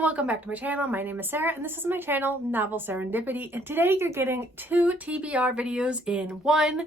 and welcome back to my channel. My name is Sarah and this is my channel, Novel Sarah-ndipity, and today you're getting 2 TBR videos in one.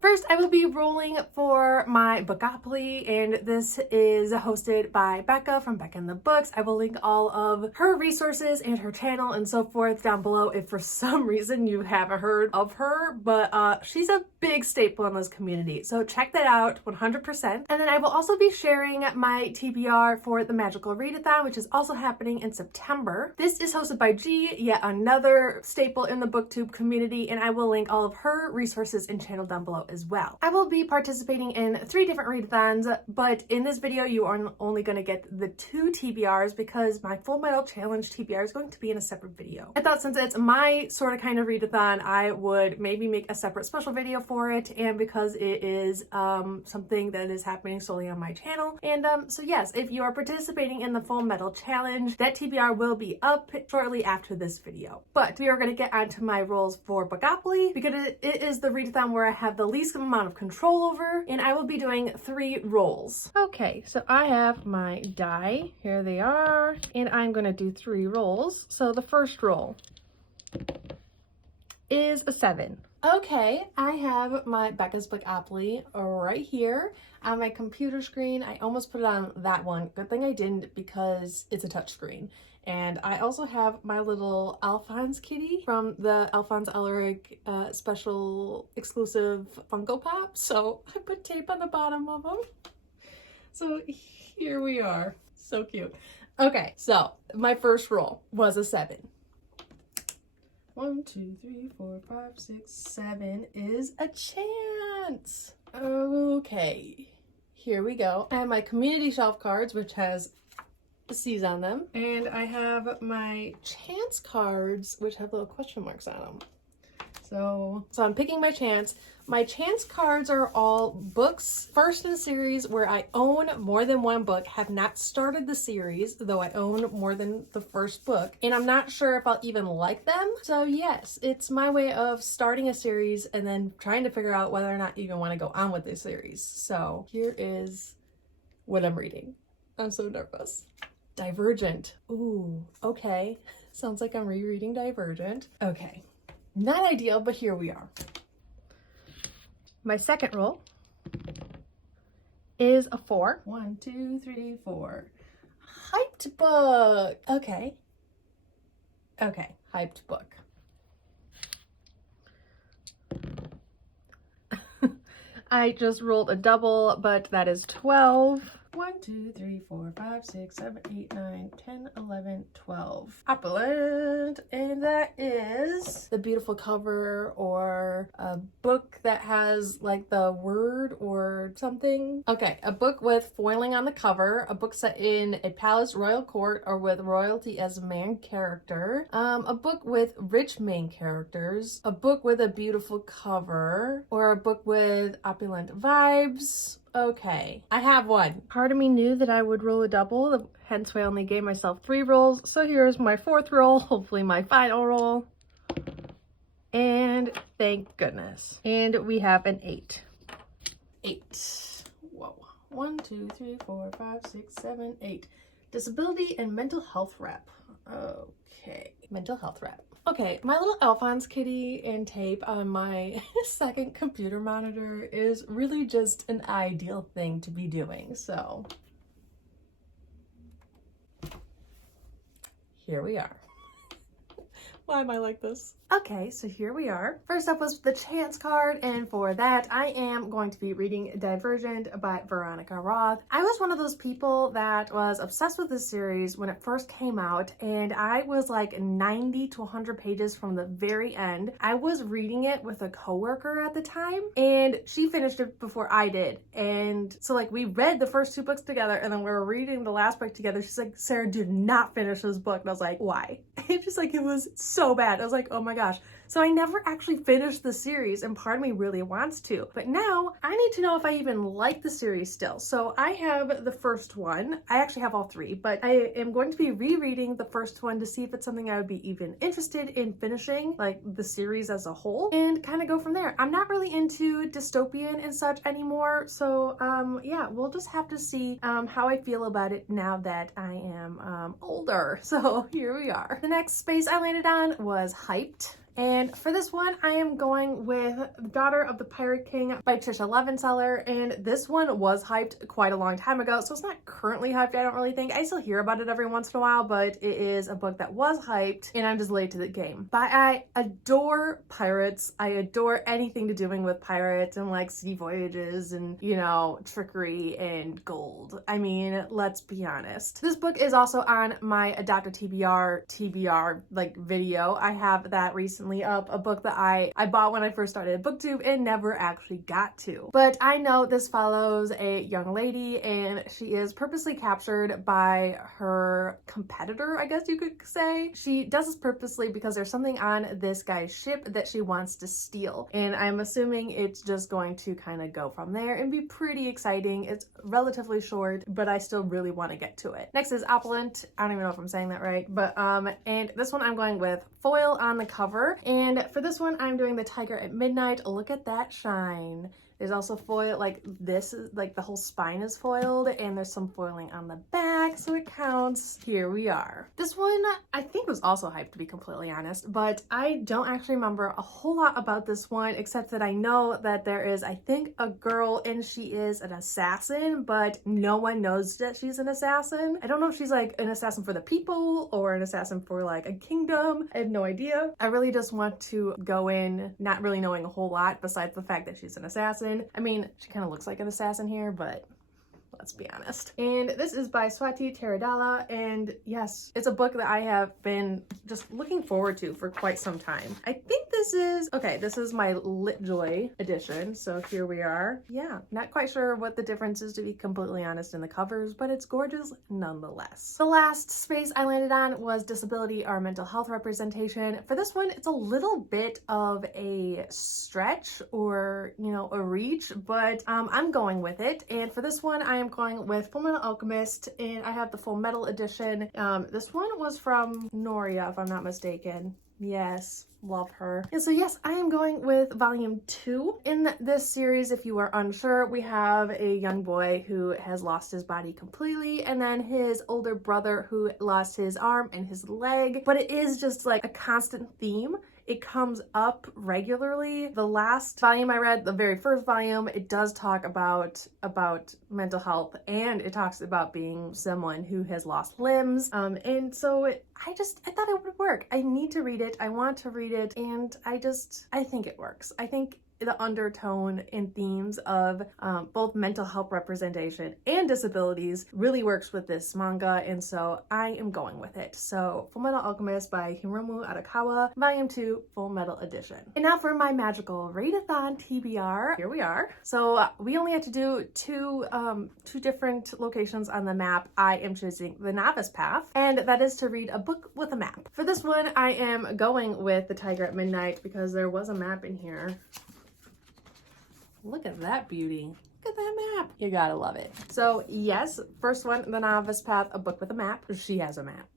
First, I will be rolling for my Bookopoly, and this is hosted by Becca from Becca and the Books. I will link all of her resources and her channel and so forth down below if for some reason you haven't heard of her, but she's a big staple in this community, so check that out 100%. And then I will also be sharing my TBR for the Magical Readathon, which is also happening in September. This is hosted by G, yet another staple in the booktube community, and I will link all of her resources and channel down below as well. I will be participating in 3 different readathons, but in this video you are only going to get the 2 TBRs because my Fullmetal challenge TBR is going to be in a separate video. I thought since it's my sort of kind of readathon, I would maybe make a separate special video for it, and because it is something that is happening solely on my channel. And so yes, if you are participating in the Fullmetal challenge, that TBR will be up shortly after this video. But we are going to get onto my rolls for Bookopoly because it is the readathon where I have the least amount of control over, and I will be doing 3 rolls. Okay, so I have my die. Here they are, and I'm going to do 3 rolls. So the first roll is a 7. Okay, I have my Becca's Bookopoly right here on my computer screen. I almost put it on that one. Good thing I didn't because it's a touchscreen. And I also have my little Alphonse kitty from the Alphonse Elric special exclusive Funko Pop. So I put tape on the bottom of them. So here we are. So cute. Okay, so my first roll was a 7. 1, 2, 3, 4, 5, 6, 7 is a chance. Okay, here we go. I have my community shelf cards, which has C's on them, and I have my chance cards, which have little question marks on them. So I'm picking my chance. My chance cards are all books, first in the series where I own more than one book, have not started the series, though I own more than the first book, and I'm not sure if I'll even like them. So yes, it's my way of starting a series and then trying to figure out whether or not you even want to go on with this series. So here is what I'm reading. I'm so nervous. Divergent. Ooh, okay. Sounds like I'm rereading Divergent. Okay. Not ideal, but here we are. My second roll is a 4. 1, 2, 3, 4. Hyped book. Okay. Okay, hyped book. I just rolled a double, but that is 12. 1, 2, 3, 4, 5, 6, 7, 8, 9, 10, 11, 12. Opulent. And that is the beautiful cover or a book that has like the word or something. Okay, a book with foiling on the cover, a book set in a palace, royal court, or with royalty as a main character, a book with rich main characters, a book with a beautiful cover, or a book with opulent vibes. Okay, I have one. Part of me knew that I would roll a double, hence why I only gave myself 3 rolls. So here's my 4th roll, hopefully my final roll. And thank goodness. And we have an 8. 8. Whoa. 1, 2, 3, 4, 5, 6, 7, 8. Disability and mental health rep. Okay, mental health rep. Okay, my little Alphonse kitty and tape on my second computer monitor is really just an ideal thing to be doing, so here we are. Why am I like this? Okay, so here we are. First up was the chance card, and for that I am going to be reading Divergent by Veronica Roth. I was one of those people that was obsessed with this series when it first came out, and I was like 90 to 100 pages from the very end. I was reading it with a coworker at the time, and she finished it before I did. And so like we read the first 2 books together, and then we were reading the last book together. She's like, Sarah, do not finish this book. And I was like, why? And just like, it was so bad. I was like, oh my gosh. So I never actually finished the series, and part of me really wants to. But now I need to know if I even like the series still. So I have the first one. I actually have all three, but I am going to be rereading the first one to see if it's something I would be even interested in finishing, like the series as a whole, and kind of go from there. I'm not really into dystopian and such anymore, so yeah, we'll just have to see how I feel about it now that I am older. So here we are. The next space I landed on was Hyped. And for this one, I am going with Daughter of the Pirate King by Trisha Levenseller. And this one was hyped quite a long time ago, so it's not currently hyped, I don't really think. I still hear about it every once in a while, but it is a book that was hyped, and I'm just late to the game. But I adore pirates. I adore anything to doing with pirates and like sea voyages and, you know, trickery and gold. I mean, let's be honest. This book is also on my Adopt a TBR like video. I have that recently up, a book that I bought when I first started BookTube and never actually got to. But I know this follows a young lady, and she is purposely captured by her competitor, I guess you could say. She does this purposely because there's something on this guy's ship that she wants to steal, and I'm assuming it's just going to kind of go from there and be pretty exciting. It's relatively short, but I still really want to get to it. Next is Opulent. I don't even know if I'm saying that right, but and this one I'm going with foil on the cover. And for this one, I'm doing the Tiger at Midnight. Look at that shine. There's also foil, like this is like the whole spine is foiled, and there's some foiling on the back, so it counts. Here we are. This one I think was also hyped, to be completely honest, but I don't actually remember a whole lot about this one, except that I know that there is, I think, a girl and she is an assassin, but no one knows that she's an assassin. I don't know if she's like an assassin for the people or an assassin for like a kingdom. I have no idea. I really just want to go in not really knowing a whole lot besides the fact that she's an assassin. I mean, she kind of looks like an assassin here, but let's be honest. And this is by Swati Teradala, and yes, it's a book that I have been just looking forward to for quite some time. I think this is my Litjoy edition, so here we are. Yeah, not quite sure what the difference is, to be completely honest, in the covers, but it's gorgeous nonetheless. The last space I landed on was disability or mental health representation. For this one, it's a little bit of a stretch or, you know, a reach, but I'm going with it. And for this one, I am going with Fullmetal Alchemist, and I have the Fullmetal edition. This one was from Noria, if I'm not mistaken. Yes, love her. And so yes, I am going with volume 2. In this series, if you are unsure, we have a young boy who has lost his body completely, and then his older brother who lost his arm and his leg. But it is just like a constant theme. It comes up regularly. The last volume I read, the very first volume, it does talk about mental health, and it talks about being someone who has lost limbs. And so I thought it would work. I need to read it. I want to read it, and I think it works. I think the undertone and themes of both mental health representation and disabilities really works with this manga, and so I am going with it. So Fullmetal Alchemist by Hiromu Arakawa, Volume 2, Full Metal Edition. And now for my magical Readathon TBR. Here we are. So we only had to do two different locations on the map. I am choosing the novice path, and that is to read a book with a map. For this one, I am going with The Tiger at Midnight because there was a map in here. Look at that beauty. Look at that map. You gotta love it. So yes, first one, the novice path, a book with a map. She has a map.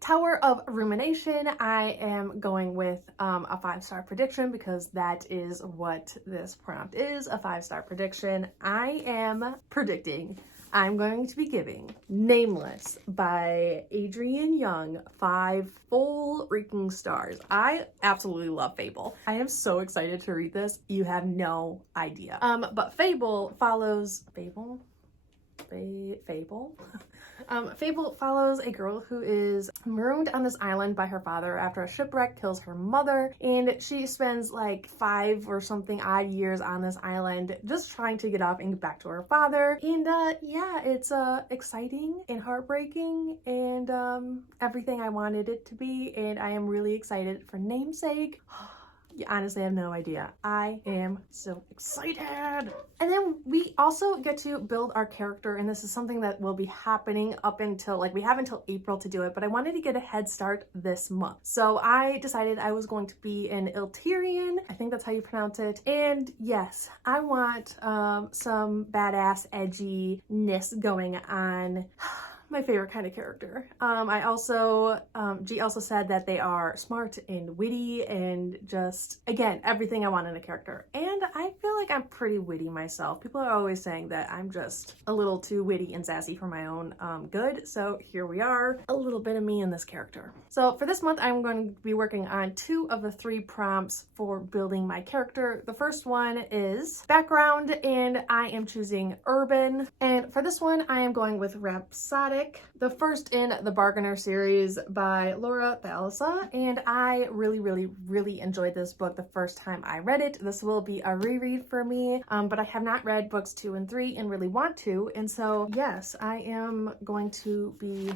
Tower of Rumination, I am going with a 5-star prediction because that is what this prompt is, a 5-star prediction. I am predicting I'm going to be giving Nameless by Adrienne Young 5 full freaking stars. I absolutely love Fable. I am so excited to read this. You have no idea. But Fable follows Fable follows a girl who is marooned on this island by her father after a shipwreck kills her mother, and she spends like 5 or something odd years on this island just trying to get off and get back to her father. And yeah, it's exciting and heartbreaking and everything I wanted it to be, and I am really excited for Namesake. You honestly have no idea. I am so excited. And then we also get to build our character, and this is something that will be happening up until, like, we have until April to do it, but I wanted to get a head start this month. So I decided I was going to be an Iltyrian. I think that's how you pronounce it. And yes, I want some badass edginess going on. My favorite kind of character. G also said that they are smart and witty and just, again, everything I want in a character. And I feel like I'm pretty witty myself. People are always saying that I'm just a little too witty and sassy for my own good. So here we are, a little bit of me in this character. So for this month, I'm going to be working on 2 of the 3 prompts for building my character. The first one is background, and I am choosing urban. And for this one, I am going with rhapsodic, the first in the Bargainer series by Laura Thalissa, and I really enjoyed this book the first time I read it. This will be a reread for me, but I have not read books 2 and 3 and really want to, and so yes, I am going to be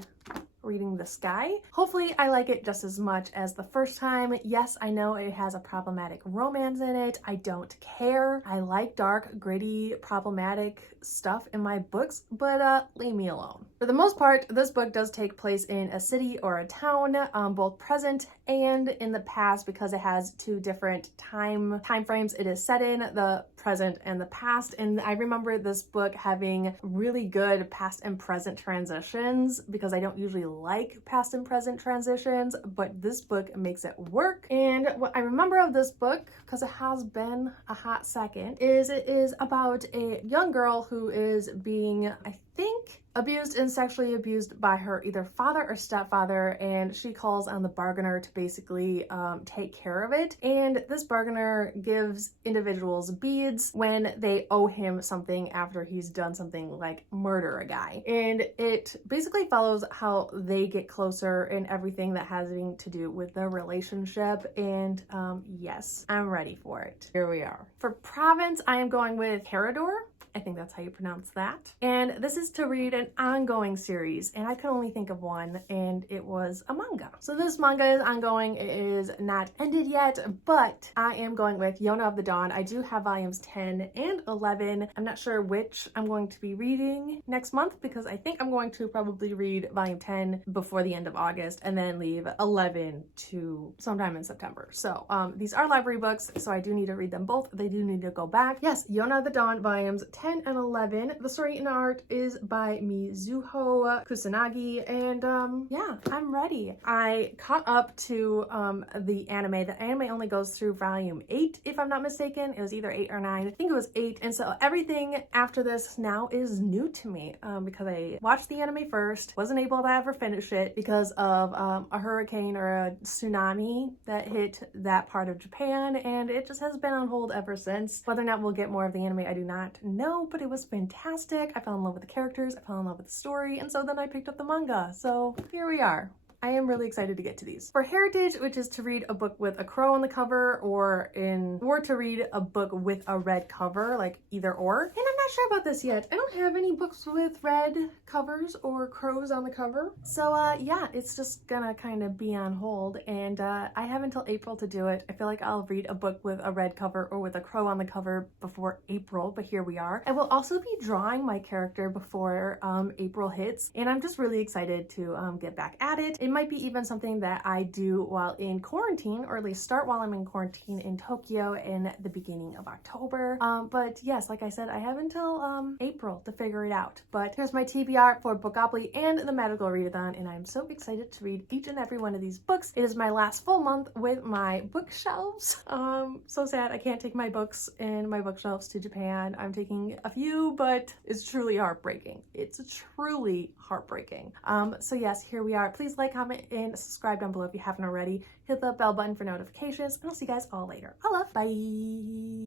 reading this guy. Hopefully I like it just as much as the first time. Yes, I know it has a problematic romance in it. I don't care. I like dark, gritty, problematic stuff in my books, but leave me alone. For the most part, this book does take place in a city or a town, both present and in the past, because it has 2 different time frames it is set in, the present and the past. And I remember this book having really good past and present transitions, because I don't usually like past and present transitions, but this book makes it work. And what I remember of this book, because it has been a hot second, is it is about a young girl who is being, I think, abused and sexually abused by her either father or stepfather, and she calls on the Bargainer to basically take care of it. And this Bargainer gives individuals beads when they owe him something after he's done something like murder a guy. And it basically follows how they get closer and everything that has to do with their relationship. And yes, I'm ready for it. Here we are. For province, I am going with Carador. I think that's how you pronounce that. And this is to read an ongoing series, and I could only think of one, and it was a manga. So this manga is ongoing. It is not ended yet, but I am going with Yona of the Dawn. I do have volumes 10 and 11. I'm not sure which I'm going to be reading next month, because I think I'm going to probably read volume 10 before the end of August and then leave 11 to sometime in September. So these are library books, so I do need to read them both. They do need to go back. Yes, Yona of the Dawn volumes 10 and 11. The story and art is by Mizuho Kusanagi, and yeah, I'm ready. I caught up to the anime. The anime only goes through volume 8, if I'm not mistaken. It was either 8 or 9. I think it was 8, and so everything after this now is new to me, because I watched the anime first, wasn't able to ever finish it because of a hurricane or a tsunami that hit that part of Japan, and it just has been on hold ever since. Whether or not we'll get more of the anime, I do not know, but it was fantastic. I fell in love with the characters, I fell in love with the story, and so then I picked up the manga. So here we are. I am really excited to get to these. For heritage, which is to read a book with a crow on the cover, or to read a book with a red cover, like either or. And I'm not sure about this yet. I don't have any books with red covers or crows on the cover. So yeah, it's just gonna kind of be on hold, and I have until April to do it. I feel like I'll read a book with a red cover or with a crow on the cover before April, but here we are. I will also be drawing my character before April hits, and I'm just really excited to get back at it. It might be even something that I do while in quarantine, or at least start while I'm in quarantine in Tokyo in the beginning of October. But yes, like I said, I have until April to figure it out. But here's my TBR for Bookopoly and the Magical Readathon, and I'm so excited to read each and every one of these books. It is my last full month with my bookshelves. So sad I can't take my books and my bookshelves to Japan. I'm taking a few, but it's truly heartbreaking. It's truly heartbreaking. So yes, here we are. Please like, comment, and subscribe down below if you haven't already. Hit the bell button for notifications, and I'll see you guys all later. Holla! Bye!